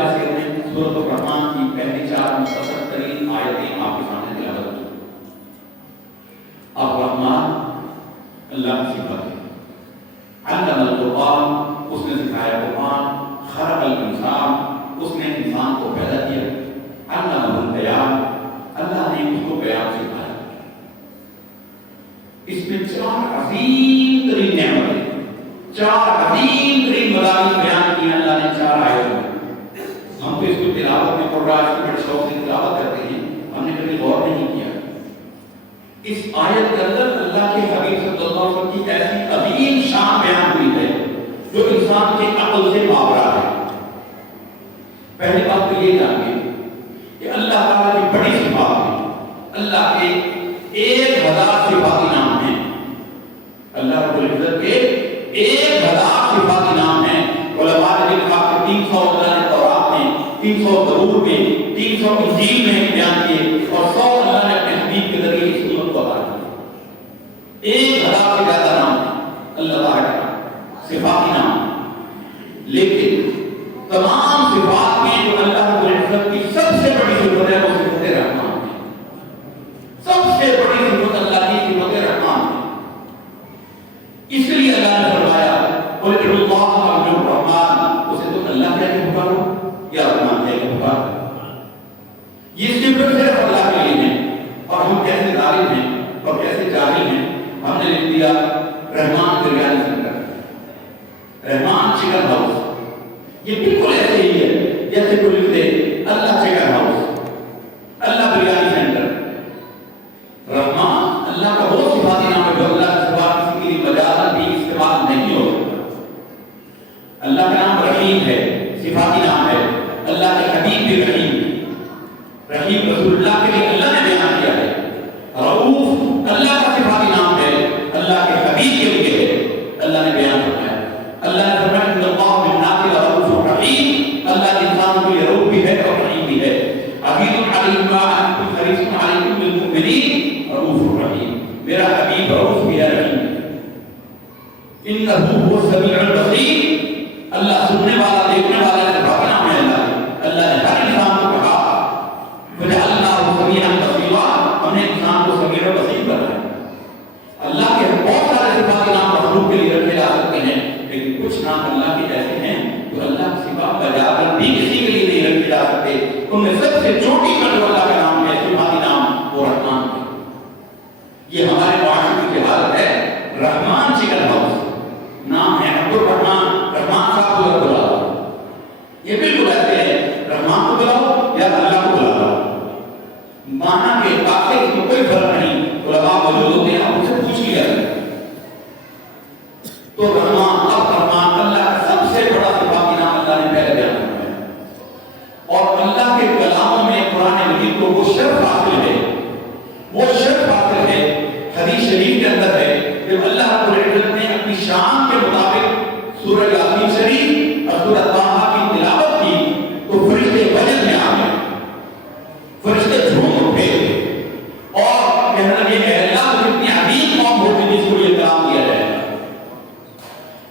حوالے سے ہمیں سورۃ الرحمن کی پہلی 4 مختصر ترین آیتیں آپ کے سامنے تلاوت کی۔ الرحمن اللہ کی صفت ہے، علم القرآن اس نے سکھایا قرآن، خلق الانسان اس نے انسان کو پیدا کیا، علمہ البیان اللہ نے اس کو بیان سکھایا۔ اس میں 4 عظیم ترین نعمتیں، 4 عظیم ترین مدارج بیان کی اللہ نے 4 آیتوں میں۔ ہم تو اس کو تلاوت میں پڑھ رہا ہے، اس کو بڑے شوق سے تلاوت کرتے ہیں، ہم نے کبھی غور نہیں کیا۔ اس آیت کے اندر اللہ کے حبیب صلی اللہ علیہ وسلم کی ایسی عظیم شان بیان ہوئی ہے جو انسان کے عقل سے ماورا ہے۔ پہلی بات تو یہ جانیے کہ اللہ تعالیٰ کی بڑی صفات ہے، اللہ کے 1000 صفاتی نام ہیں، اللہ رب العزت کے 1000 صفاتی نام ہیں۔ علماء نے لکھا کہ 300 اللہ نے تورات میں، 300 زبور میں، 300 انجیل میں بیان کیے اور 100 اللہ نے اپنے حبیب کے ذریعے اس امت کو عطا کیا۔ 1000 سے زیادہ نام اللہ تعالیٰ کے صفاتی نام، لیکن تمام صفات میں جو اللہ رب العزت کی سب سے بڑی صفت ہے وہ صفت رحمان ہے۔ سب سے بڑی صفت اللہ کی صفت رحمان ہے۔ اس لیے اللہ نے فرمایا قل ادعوا اللہ او ادعوا الرحمن، اسے تو اللہ کہہ کے پکارو یا رحمان کہہ کے پکارو۔ یہ صفت صرف اللہ کے لیے ہے، اور ہم کیسے ظالم ہیں اور کیسے جاہل ہیں، ہم نے لکھ دیا رحمان بریانی سینٹر، رحمان چکن ہاؤس۔ یہ بالکل ایسے ہی ہے جیسے کوئی لکھ دے اللہ چکن ہاؤس، اللہ بریانی سینٹر۔ رحمان اللہ کا وہ صفاتی نام ہے جو اللہ کے سوا کسی کے لیے مجازاً بھی استعمال نہیں ہو سکتا۔ اللہ کا نام رحیم ہے، صفاتی نام ہے، اللہ کے حبیب بھی رحیم ہے، رحیم رسول اللہ کے لیے اللہ نے بیان کیا ہے۔ رؤوف اللہ کا صفاتی نام ہے، اللہ کے حبیب کے لیے ہے، اللہ نے بیان فرمایا۔ اللہ نے فرمایا ان اللہ بالناس لرؤوف رحیم، اللہ انسان کے لیے رؤوف بھی ہے اور رحیم بھی ہے۔ عزیز علیکم وعنتم حریص علیکم بالمؤمنین رؤوف رحیم، میرا حبیب رؤوف بھی ہے، رحیم ہے۔ انہ هو السمیع البصیر، اللہ سننے والا دیکھنے والا ہے، کا نام ہے اللہ۔ اللہ نے ہر انسان کو کہا فجعلناه سمیعا بصیرا، ہم نے انسان کو سمیع و بصیر بنایا۔ اللہ کے بہت سارے صفات نام مخلوق کے لیے رکھے جا سکتے ہیں، لیکن کچھ نام اللہ کے ایسے ہیں جو اللہ کی صفات بجا کر بھی کسی کے لیے نہیں رکھے جا سکتے۔ ان میں سب سے چھوٹی پر جو اللہ کا نام ہے، صفاتی نام، وہ رحمان ہے۔ یہ ہمارے معاشرے کی حالت ہے۔ رحمان چکن ہاؤس نام ہے، عبد الرحمان، رحمان صاحب کو بلاؤ، یہ بالکل ایسے ہے، رحمان کو بلاؤ یا اللہ کو بلاؤ، مانا کے واقعی اس میں کوئی فرق نہیں۔ علماء موجود ہوتے ہیں، آپ ان سے پوچھ لیا تو رحمان الرحمان اللہ کا سب سے بڑا صفاتی نام اللہ نے پہلے بیان کیا، اور اللہ کے کلاموں میں قرآن مجید کو وہ شرف حاصل ہے، وہ شرف حاصل ہے، حدیث شریف کے اندر ہے جب اللہ رب العزت نے اپنی شان کے مطابق سورہ یاسین شریف اور سورہ طٰہٰ کی تلاوت کی تو فرشتے وجد میں آ گئے، فرشتے جھوم اٹھے اور کہنے لگے اے اللہ تو اتنی عظیم قوم ہوگی جس کو یہ کلام دیا جائے گا۔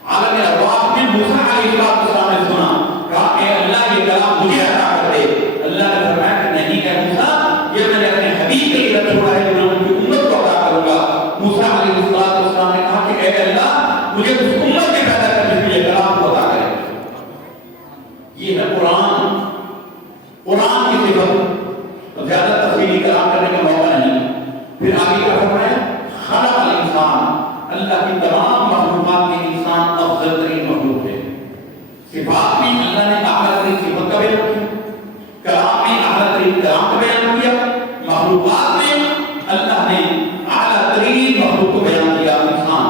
عالم ارواح میں موسیٰ علیہ السلام نے سنا، کہا اے اللہ یہ کلام مجھے عطا کر دے۔ اللہ نے فرمایا کہ نہیں اے موسیٰ، یہ میں نے اپنے حبیب کے لیے چھوڑا ہے جو میں ان کی امت کو عطا کروں گا۔ موسیٰ علیہ السلام نے کہا کہ اے اللہ مجھے اس امت میں پیدا کر جس میں یہ کلام کو عطا کرے۔ یہ ہے قرآن، قرآن کی صفت، زیادہ تفصیلی کلام کرنے کا موقع نہیں۔ پھر آگے کیا فرمایا؟ خلق الانسان، اللہ کی تمام مخلوقات میں انسان افضل ترین مخلوق ہے۔ صفات میں اللہ نے اعلیٰ ترین صفت کا بیان کیا، کلام میں اعلیٰ ترین کلام کا بیان کیا، مخلوقات میں اللہ نے اعلیٰ ترین مخلوق کو بیان کیا، انسان۔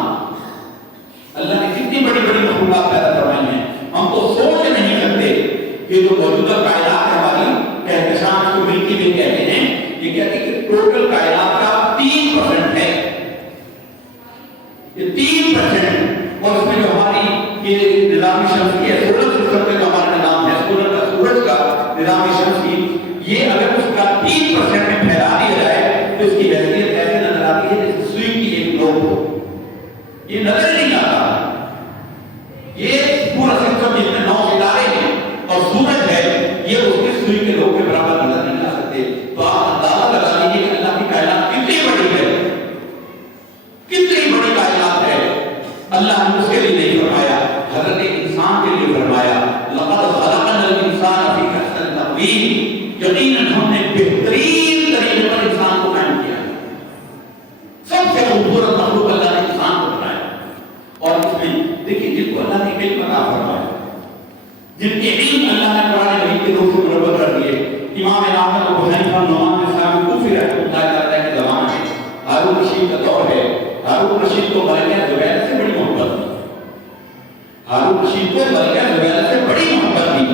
اللہ نے کتنی بڑی بڑی مخلوقات پیدا کروائی ہیں، ہم تو سوچ نہیں سکتے کہ جو موجودہ کائنات ہے ہماری کہکشاں کو ملکی وے کہتے ہیں، یہ کہتے ہیں کہ ٹوٹل کائنات کا 3% ہے، یہ 3%، اور اس میں جو ہماری یہ نظام شمسی ہے، سولر سسٹم کا جو ہمارا نظام ہے، سورج کا نظام شمسی، یہ اگر اس کا 3% میں پھیلا دیا جائے تو اس کی حیثیت ایسے نظر آتی ہے جیسے سوئی کی ایک نوک ہو، یہ نظر نہیں آتا۔ یہ پورا سسٹم جس میں 9 ستارے ہیں اور سورج ہے، علم عطا فرمایا، جن کے علم اللہ نے قرآن مجید کے روح سے منور کر دیے۔ امام احمد ابو حنیفہ نعمان بن ثابت کوفی رحمۃ اللہ تعالیٰ کے زمانے میں ہارون رشید کا دور ہے۔ ہارون رشید کو ملکہ زبیدہ سے بڑی محبت تھی، ہارون رشید کو ملکہ زبیدہ سے بڑی محبت تھی۔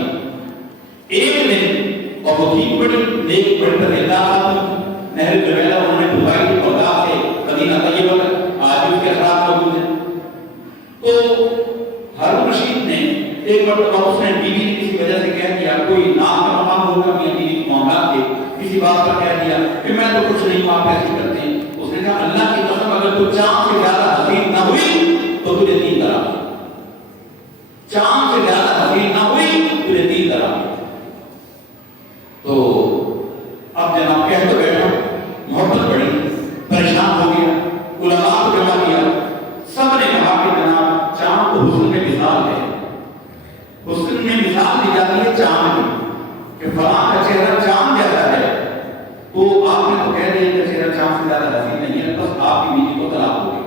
ایک دن اور وہ تھی بڑی نیک بڑی پرہیزگار نہر زبیدہ انہوں نے بلوائی تھی بغداد سے مدینہ طیبہ تک، آج بھی اس کے اثرات موجود ہیں۔ تو ہارون رشید نے ایک مرتبہ اس نے بیوی نے کسی وجہ سے کہہ دیا، کوئی نام کا مقام ہوگا میاں بیوی کے معاملات کے، کسی بات پر کہہ دیا کہ میں تو کچھ نہیں ہوں، آپ ایسے کرتے ہیں۔ اس نے کہا اللہ کی قسم اگر تو چاند سے زیادہ حسین نہ ہوئی تو تجھے 3 طلاق، چاند سے زیادہ حسین نہ ہوئی تجھے 3 طلاق۔ تو اب جناب کہہ تو بیٹھا، محبت بڑی، پریشان ہو گیا، علماء کو جمع کیا، سب نے کہا کہ جناب چاند تو حسن میں مثال ہے، حسن میں مثال دی جاتی ہے چاند کی کہ فلاں کا چہرہ چاند جیسا ہے، تو آپ نے تو کہہ دیا کہ چہرہ چاند سے زیادہ حسین نہیں ہے، بس آپ کی بیوی کو طلاق ہو گئی۔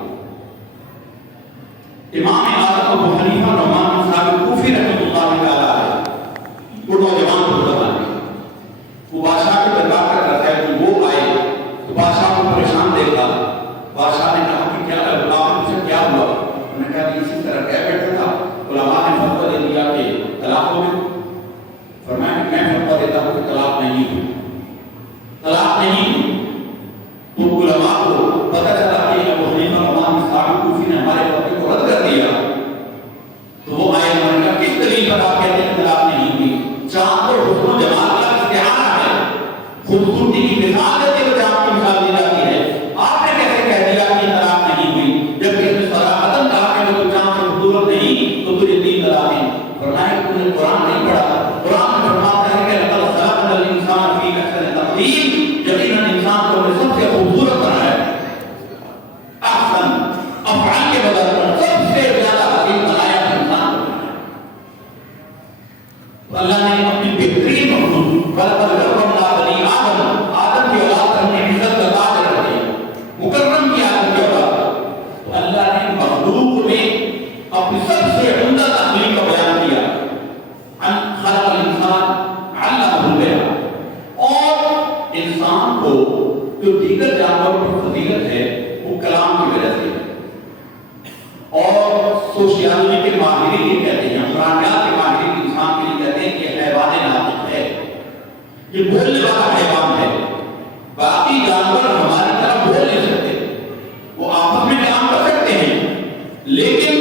امام اعظم ابو حنیفہ نعمان بن ثابت کوفی رحمۃ اللہ تعالیٰ وہ نوجوان کو بتا دیا، وہ بادشاہ کے دربار کا رہتا ہے، کہ وہ آئے تو بادشاہ کو پریشان دیکھا۔ بادشاہ نے کہا کہ کیا آپ سے کیا ہوا؟ انہوں نے کہا کہ اسی طرح کہہ بیٹھا تھا، علماء نے فتویٰ دے دیا کہ طلاق ہو گئی۔ فرمایا کہ میں فتویٰ دیتا ہوں کہ طلاق نہیں ہوئی، طلاق نہیں ہوئی۔ تو علماء کو پتہ چلا کہ ابو حنیفہ نعمان بن ثابت کوفی نے ہمارے فتوے کو رد کر دیا، تو وہ آئے، انہوں نے کہا کس دلیل پر آپ کہتے ہیں کہ طلاق نہیں ہوئی؟ چاند اور حسن و جمال کا استعارہ ہے، خوبصورتی کی مثال دیتے ہوئے چاند کی مثال دی جاتی ہے، آپ نے کیسے کہہ دیا کہ طلاق نہیں ہوئی جبکہ اس میں صراحتاً کہا کہ اگر تو چاند سے خوبصورت نہیں تو تجھے 3 طلاقیں۔ فرمایا کہ تم نے قرآن نہیں پڑھا، قرآن میں فرماتا ہے کہ لقد خلقنا الانسان فی احسن تقویم، یقیناً انسان کو ہم نے سب سے خوبصورت بنایا ہے، احسن افعال کے بدل پر سب سے زیادہ حسین بنایا ہے انسان کو۔ اللہ نے اپنی بہترین مخلوق وَلَقَدْ كَرَّمْنَا بَنِي آدم، آدم کی اولاد پر ہم نے عزت کا تاج رکھ دیا، مکرم کیا آدم کی اولاد۔ تو اللہ نے مخلوق میں اپنی سب سے عمدہ تخلیق کا بیان کیا، خلق الانسان علمہ البیان، اور انسان کو جو دیگر جانوروں پر فضیلت ہے وہ کلام کی وجہ سے ہے۔ اور سوشیالوجی کے ماہرین یہ کہتے ہیں، قرآنیات کے ماہرین انسان کے لیے کہتے ہیں کہ حیوان ناطق ہے، یہ بولنے والا حیوان ہے۔ باقی جانور ہماری طرح بول نہیں سکتے، وہ آپس میں کلام کر سکتے ہیں، لیکن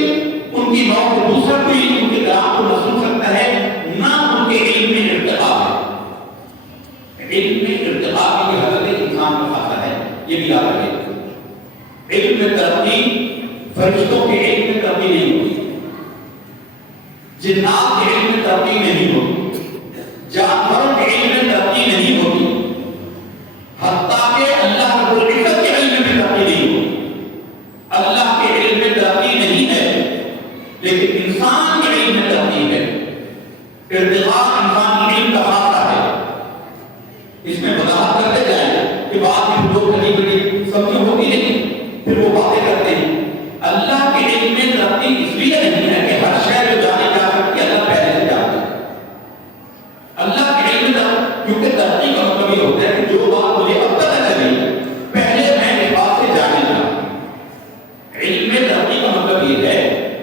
ان کی نوع سے دوسرا کوئی ان کے کلام کو نہ سن سکتا ہے، نہ ان کے علم میں ارتقا ہے۔ علم میں ارتقا کی حضرت انسان کا خاصہ ہے، یہ بھی یاد رکھیں۔ علم میں ترقی فرشتوں کے علم میں ترقی نہیں ہوتی، جنات کے علم میں ترقی نہیں ہوتی، جانوروں کے علم میں ترقی نہیں ہوتی، حتیٰ کہ اللہ رب العزت کے علم میں بھی ترقی نہیں ہوتی۔ اللہ کے علم میں ترقی نہیں ہے لیکن انسان کے علم میں ترقی ہے۔ ارتقاء انسان کے علم کا خاصہ ہے۔ اس میں وضاحت کرتے جائیں کہ بعض میں لوگ کبھی بڑی سمجھ ہوتی نہیں، پھر وہ باتیں کرتے ہیں۔ اللہ کے علم میں ترقی اس لیے نہیں ہے کہ ہر شے جو جانے جا سکتی ہے اللہ پہلے سے جانتا ہے۔ اللہ کے علم میں کیونکہ ترقی کا مطلب یہ ہوتا ہے کہ جو بات مجھے اب تک چلی پہلے میں اس بات سے جانے جا۔ علم میں ترقی کا مطلب یہ ہے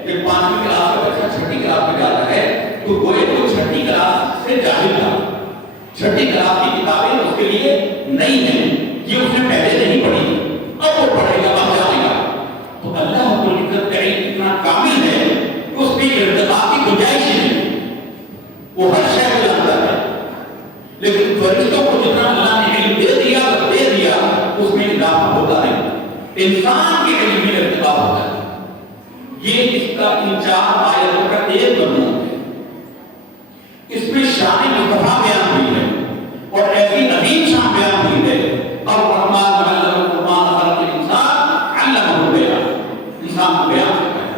کہ 5ویں کلاس کا بچہ 6ٹھی کلاس میں جاتا ہے تو گویا کہ 6ٹھی کلاس سے جاہل تھا، 6ٹھی کلاس کی کتابیں اس کے لیے نہیں ہیں، یہ اس نے پہلے نہیں پڑھی، اب وہ پڑھے گا، اب جانے گا۔ تو اللہ رب العزت کا علم اتنا کامل ہے کہ اس میں ارتقاء کی گنجائش نہیں، وہ ہر شے کو جانتا ہے۔ لیکن فرشتوں کو جتنا اللہ نے علم دے دیا اس میں اضافہ ہوتا نہیں، انسان کے علم میں ارتقاء ہوتا ہے۔ یہ اس کا ان 4 آیتوں کا ایک مضمون ہے۔ اس میں شان مصطفیٰ بیان ہوئی ہے اور ایسی عظیم شان بیان ہوئی ہے۔ الرحمن علم القرآن خلق الانسان علمہ البیان، انسان کو بیان کرتا ہے۔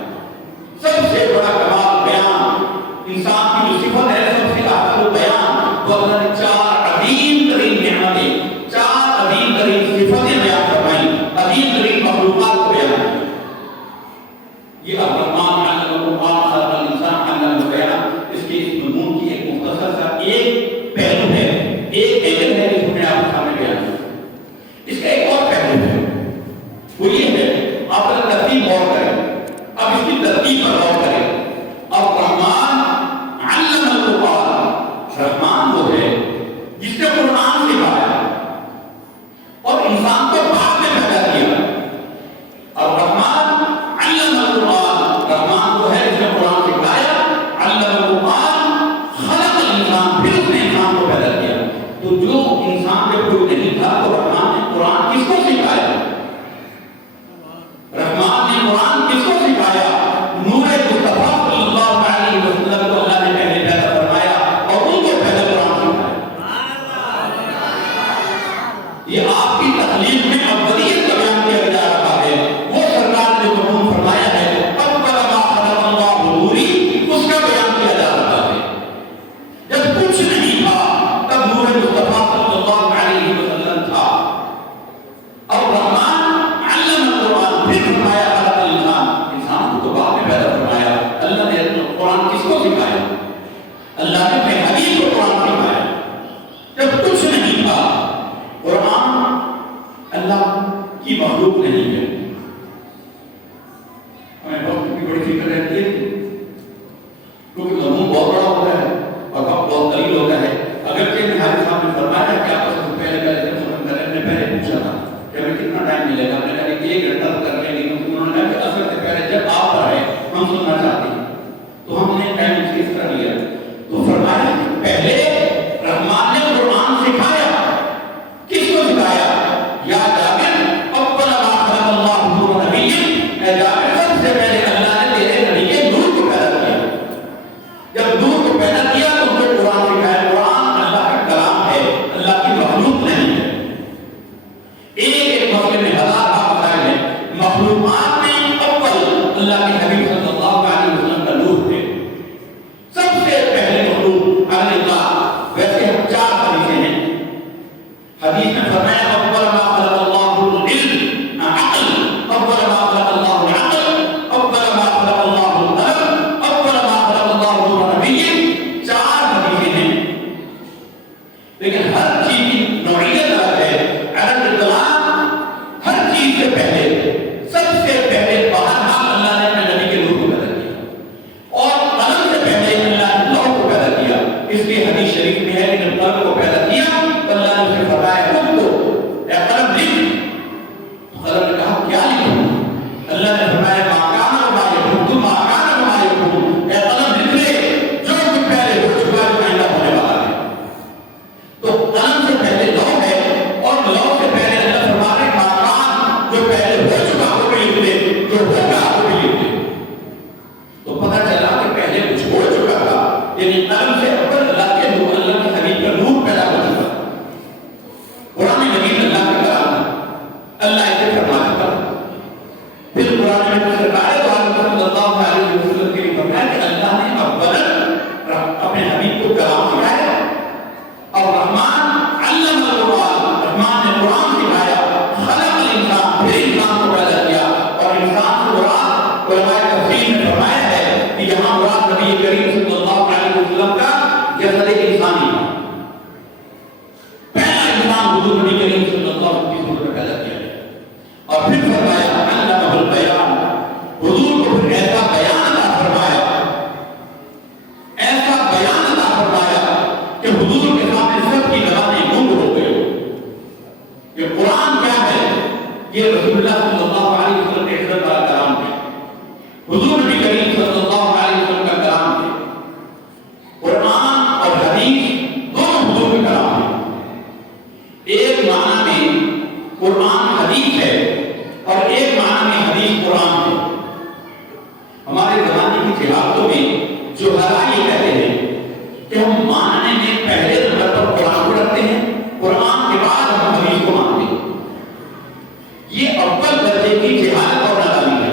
سب سے بڑا کمال بیان، انسان کی جو صفت ہے سب سے افضل بیان، وہ اللہ نے 4 عظیم ترین نعمتیں، 4 عظیم ترین صفتیں بیان فرمائی، عظیم ترین مخلوقات کو بیان کیا۔ یہ الرحمن علم القرآن خلق الانسان ایک پہلو ہے، ایک اینگل ہے جس میں آپ کے سامنے بیان کیا۔ اس کا ایک اور پہلو ہے، وہ یہ ہے، آپ اگر ترتیب غور کریں، اب اس کی ترتیب پر غور کریں، اب رحمان علم القرآن، رحمان وہ ہے جس نے قرآن سکھایا اور انسان کو بعد میں پیدا کیا۔ اور رحمان علم القرآن، رحمان وہ ہے جس نے قرآن سکھایا، علم القرآن، خلق الانسان، پھر اس نے انسان کو پیدا کیا۔ تو جو انسان کے کوئی نہیں تھا تو رحمان نے قرآن کس کو سکھایا؟ رحمان نے قرآن کس کو سکھایا؟ نور مصطفیٰ صلی اللہ علیہ وسلم کو اللہ نے پہلے پیدا فرمایا اور ان کو پہلے قرآن سکھایا۔ یہ آپ کی تخلیق میں افضلیت کا بیان کیا جا رہا ہے۔ وہ سرکار نے جو فرمایا ہے اول ما خلق اللہ نوری، اس کا بیان کیا جا رہا ہے۔ جب کچھ نہیں تھا تب نور مصطفیٰ صلی اللہ علیہ وسلم تھا۔ اور رحمان علم القرآن، پھر فرمایا خلق الانسان، انسان کو بعد میں پیدا فرمایا۔ اللہ نے قرآن کس کو سکھایا؟ اللہ نے اپنے حبیب کو قرآن سکھایا۔ جب کچھ نہیں تھا، قرآن اللہ کی مخلوق نہیں ہے۔ ہمیں وقت کی بڑی فکر رہتی ہے کیونکہ مضمون بہت بڑا ہوتا ہے اور وقت بہت قلیل ہوتا ہے۔ اگرچہ ہمارے سامنے فرمایا ہے کہ آپ سے پہلے جب ختم کرنے نے پہلے پوچھا تھا کہ ہمیں کتنا ٹائم ملے گا، میں نے کہا کہ 1 گھنٹہ کر لیں گے، کیونکہ انہوں نے کہا کہ اثر سے پہلے جب آپ پر آئے ہم سننا چاہتے ہیں، تو ہم نے ٹائم اس طرح لیا۔ تو فرمایا کہ پہلے رحمان نے قرآن سکھایا، کس کو سکھایا؟ یا جابر اول ما خلق اللہ نور نبی، اے جابر سب سے پہلے اللہ نے تیرے نبی کے نور کو پیدا کیا۔ جب نور کو پیدا کیا تو ان کو قرآن سکھایا۔ قرآن اللہ کا کلام ہے، اللہ کی مخلوق نہیں ہے۔ ایک مسئلے میں ہزار مسائل ہیں۔ مخلوقات میں اول اللہ کے حبیب صلی اللہ علیہ وسلم کا نور ہے، سب سے پہلے مخلوق اللہ۔ ویسے ہم 4 حدیثیں ہیں۔ حدیث میں فرمایا اول ما خلق اللہ العلم، عقل، اول ما خلق اللہ العقل، اول ما خلق اللہ القلم، اول ما خلق اللہ نور نبی۔ 4 حدیثیں ہیں، لیکن ہر چیز کی نوعیت الگ ہے۔ عدد اطلاق، ہر چیز سے پہلے، سب سے پہلے بہرحال اللہ نے اپنے نبی کے نور کو پیدا کیا، اور قلم سے پہلے اللہ نے لوح کو پیدا کیا۔ اس لیے حدیث شریف میں ہے کہ جب قلم کو پیدا کیا تو اللہ نے اسے فرمایا خود کو اے قلم لکھ۔ قلم نے کہا کیا لکھوں؟ اللہ نے فرمایا ما کان وما یکون، ما کان وما یکون، اے قلم لکھ لے جو کچھ پہلے ہو چکا ہے، جو آئندہ ہونے والا ہے۔ تو قلم سے پہلے لوح ہے، اور لوح سے پہلے اللہ فرمایا ما کان، جو پہلے ہو چکا وہ بھی لکھ لے، جو ہوگا وہ بھی لکھ لے۔ تو پتہ چلا کہ پہلے کچھ ہو چکا تھا، یعنی قلم سے اول اللہ کے نور، اللہ کے حبیب کا نور پیدا ہو چکا۔ قرآن مجید اللہ کا کلام ہے، اللہ اسے فرماتا تھا۔ پھر قرآن میں سرکار دو عالم صلی اللہ علیہ وسلم کے لیے فرمایا کہ اللہ نے اولا اپنے حبیب کو کلام سکھایا، اور رحمان علم القرآن، رحمان نے قرآن سکھایا، خلق الانسان، پھر انسان کو پیدا کیا۔ اور انسان سے مراد علماء تفسیر نے فرمایا ہے کہ یہاں مراد نبی کریم صلی اللہ علیہ وسلم کا جسد انسانی ہے۔ پہلا انسان حضور نبی کریم صلی اللہ علیہ وسلم کو پیدا کیا گیا، اور پھر فرمایا علمہ البیان، حضور کو پھر ایسا بیان عطا فرمایا، ایسا بیان عطا فرمایا کہ حضور کے سامنے سب کی زبانیں گنگ ہو گئی۔ یہ قرآن کیا ہے؟ یہ رسول اللہ صلی اللہ علیہ وسلم کے عزت والا کلام ہے، حضور نبی کریم صلی اللہ علیہ وسلم کا کلام ہے۔ قرآن اور حدیث دونوں حضور کے کلام ہیں۔ ایک معنی میں قرآن حدیث ہے اور ایک معنی میں حدیث قرآن ہے۔ ہمارے زمانے کی جہادوں میں جو یہ کہتے ہیں کہ ہم ماننے میں پہلے نمبر پر قرآن کو رکھتے ہیں، قرآن کے بعد ہم حدیث کو مانتے ہیں۔ یہ اول درجے کی جہالت اور نادانی ہے۔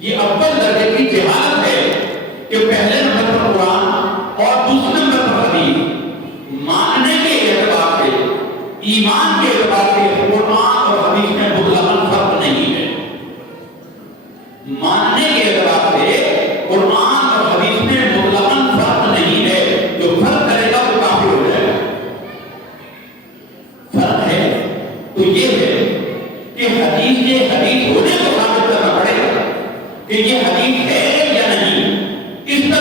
یہ اول درجے کی جہالت ہے کہ پہلے نمبر پر قرآن اور دوسرے نمبر پر حدیث۔ ماننے کے اعتبار سے، ایمان کے اعتبار سے قرآن اور حدیث میں مطلقاً فرق نہیں ہے۔ ماننے کے اعتبار سے قرآن اور حدیث میں مطلقاً فرق نہیں ہے۔ جو فرق ہے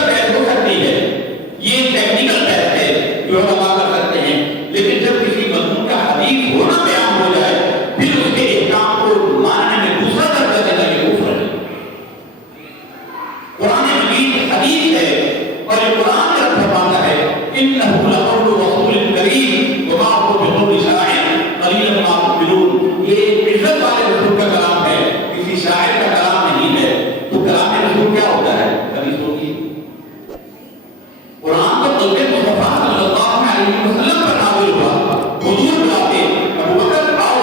ٹیکنیکل بحث ہو سکتی ہے، یہ ٹیکنیکل بحث ہے جو علماء کر سکتے ہیں، لیکن جب کسی مضمون کا حدیث ہونا بیان ہو جائے پھر اس کے احکام کو ماننے میں دوسرا درجہ دینا یہ کفر ہے۔ قرآن مجید حدیث ہے اور یہ قرآن کا فرماتا ہے انہ لقول رسول کریم وما هو بقول شاعر قلیلا ما تؤمنون، یہ عزت والے رسول کا کلام ہے، کسی شاعر کا کلام نہیں ہے۔ تو کلام رسول کیا ہوتا ہے؟ حدیث ہوتی ہے۔ قرآن تو قلب مصطفیٰ صلی اللہ علیہ وسلم پر نازل ہوا، حضور بلاتے ابو بکر آؤ،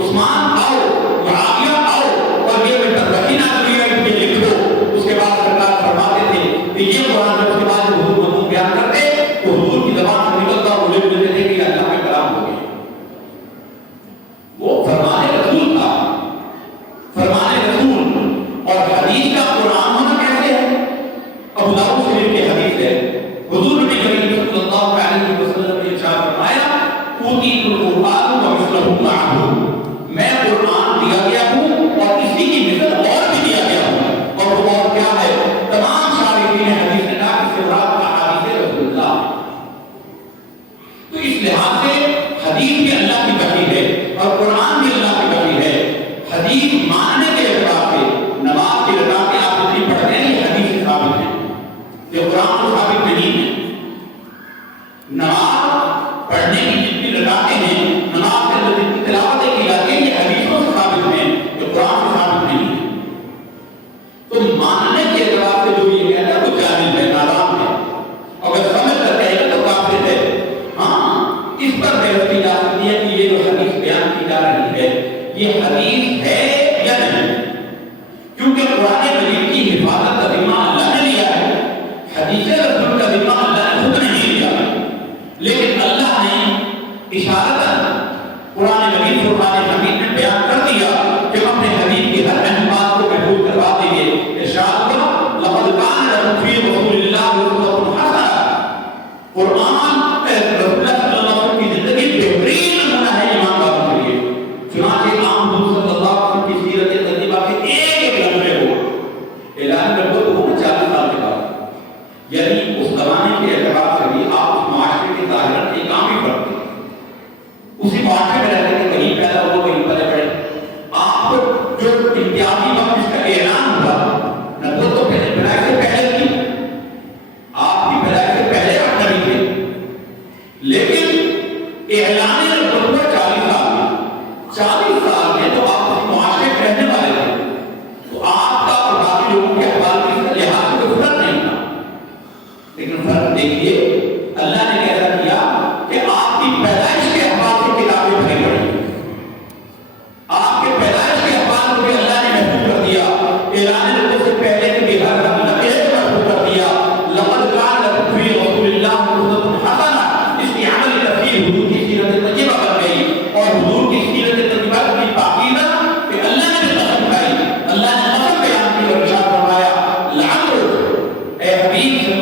عثمان آؤ، معاویہ آؤ، اور یہ میں وحی نازل ہوئی ہے کہ لکھ دو۔ اس کے بعد سرکار فرماتے تھے کہ یہ قرآن جب اس کے بعد حضور مضمون بیان کرتے تو حضور کی زبان سے نکلتا اور مجھے ملتے تھے کہ اللہ کا کلام ہو گیا۔ وہ فرمان رسول تھا، فرمان رسول اور حدیث کا قرآن ہونا کیسے ہے؟ ابو داؤد شریف کی حدیث ہے، حضور نبی کریم صلی اللہ علیہ وسلم نے ارشاد فرمایا اوتیت القرآن ومثلہ معہ، میں قرآن دیا گیا ہوں اور اسی کی مثل اور بھی دیا گیا ہوں، اور وہ اور کیا ہے؟ تمام شارحین حدیث نے کہا کہ مراد احادیث رسول اللہ۔ تو اس لحاظ سے حدیث بھی اللہ کی وحی ہے اور قرآن بھی اللہ کی وحی ہے۔ حدیث ماننے کے اعتبار سے نماز کی رکعتیں آپ جتنی پڑھتے ہیں یہ حدیث سے ثابت ہے، یہ قرآن کو ثابت نہیں ہے۔ نماز پڑھنے کی جتنی رکعتیں ہیں، نماز کے اندر جتنی تلاوتیں کی جاتی ہیں یہ حدیثوں سے ثابت ہیں، یہ قرآن سے ثابت نہیں ہے۔ تو ماننے کے اعتبار سے جو یہ کہتا ہے وہ جاہل ہے، نادان ہے، اگر سمجھ کر کہے گا تو کافر ہے۔ ہاں اس پر بحث کی جا سکتی ہے کہ یہ جو حدیث بیان کی جا رہی ہے یہ حدیث ہے یا نہیں، کیونکہ قرآن مجید کی حفاظت کا ذمہ اللہ نے لیا ہے، حدیث رسول کا ذمہ اللہ نے خود نہیں لیا ہے، لیکن اللہ نے اشارتاً قرآن مجید فرقان حمید میں بیان کر دیا کہ ہم اپنے حبیب کی ہر اہم بات کو محفوظ کروا دیں گے۔ ارشاد ہوا لقد کان لکم فی رسول اللہ اسوۃ حسنہ، قرآن رسول اللہ صلی اللہ علیہ وسلم کی زندگی بہترین نمونہ ہے ایمان والوں کے لیے۔ چنانچہ عام حضور صلی اللہ علیہ وسلم کی سیرت طیبہ کے ایک لمحے ہوا، اعلان نبوت ہوا 40 سال کے بعد، یعنی اس زمانے کے اعتبار سے بھی آپ اس معاشرے کے ظاہراً ایک عام ہی پڑھتے ہیں، اسی معاشرے میں رہتے ہیں، کہیں پیدا ہوا کہیں پلے پڑے۔ آپ جو امتیازی وقت اس کا اعلان ہوا، نبوت تو پیدائش سے پہلے تھی، آپ کی پیدائش سے پہلے آپ نبی تھے، لیکن اعلان نبوت ہوا 40 سال میں۔ 40 سال میں تو آپ اس معاشرے میں رہنے والے تھے، تو آپ کا اور باقی لوگوں کے احوال کی لحاظ سے کوئی فرق نہیں تھا، لیکن فرق دیکھیے اللہ نے کیسا کیا کہ آپ کی پیدائش کے احوال سے کتابیں بھری پڑی، آپ کے پیدائش کے احوال کو بھی اللہ نے محفوظ کر دیا، اعلان نبوت سے پہلے کے بھی ہر نقل محفوظ کر دیا۔ لقد کان لکم فی رسول اللہ اسوۃ حسنہ، اس کی عملی تفسیر حضور کی سیرت طیبہ بن گئی، اور حضور کی سیرت طیبہ کی پاکیزہ کہ اللہ نے قسم کھائی، اللہ نے قسم بیان کی اور ارشاد فرمایا لعمرک، اے حبیب